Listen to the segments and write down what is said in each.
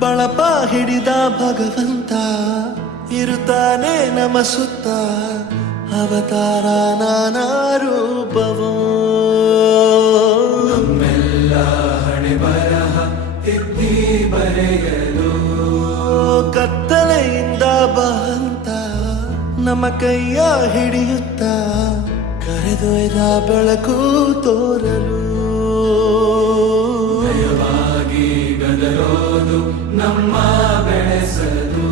ಬಳಪ ಹಿಡಿದ ಭಗವಂತ ಇರುತ್ತಾನೆ ನಮ ಸುತ್ತ ಅವತಾರ ನಾನಾ ರೂಪವೋ ನಮ್ಮೆಲ್ಲ ಹಣೆ ಬರಹ ತಿದ್ದಿ ಬರೆಯಲು ಕತ್ತಲೆಯಿಂದ ಬಹಂತ ನಮ್ಮ ಕೈಯ ಹಿಡಿಯುತ್ತ ಕರೆದೊಯ್ದ ಬೆಳಕು ತೋರಲು ಭಯವಾಗಿ ಗದರೋದು ನಮ್ಮ ಬೆಳೆಸಲು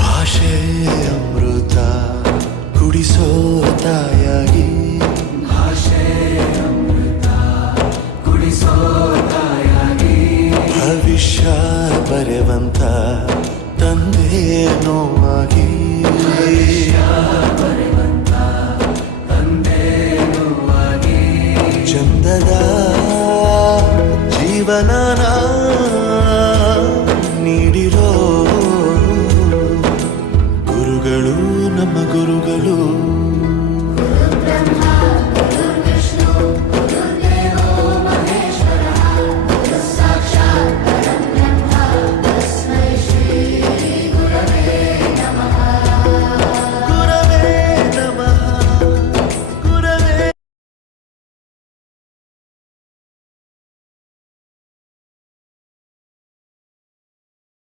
ಭಾಷೆ ಅಮೃತ ಕುಡಿಸೋ ತಾಯಾಗಿ ಭಾಷೆ ಅಮೃತ ಕುಡಿಸೋ ತಾಯಾಗಿ ಭವಿಷ್ಯ ಬರೆವಂತ ತಂದೆ ನೋವಾಗಿ ಬರೆವಂತ ತಂದೆ ನೋವಾಗಿ ಚಂದದ ಜೀವನ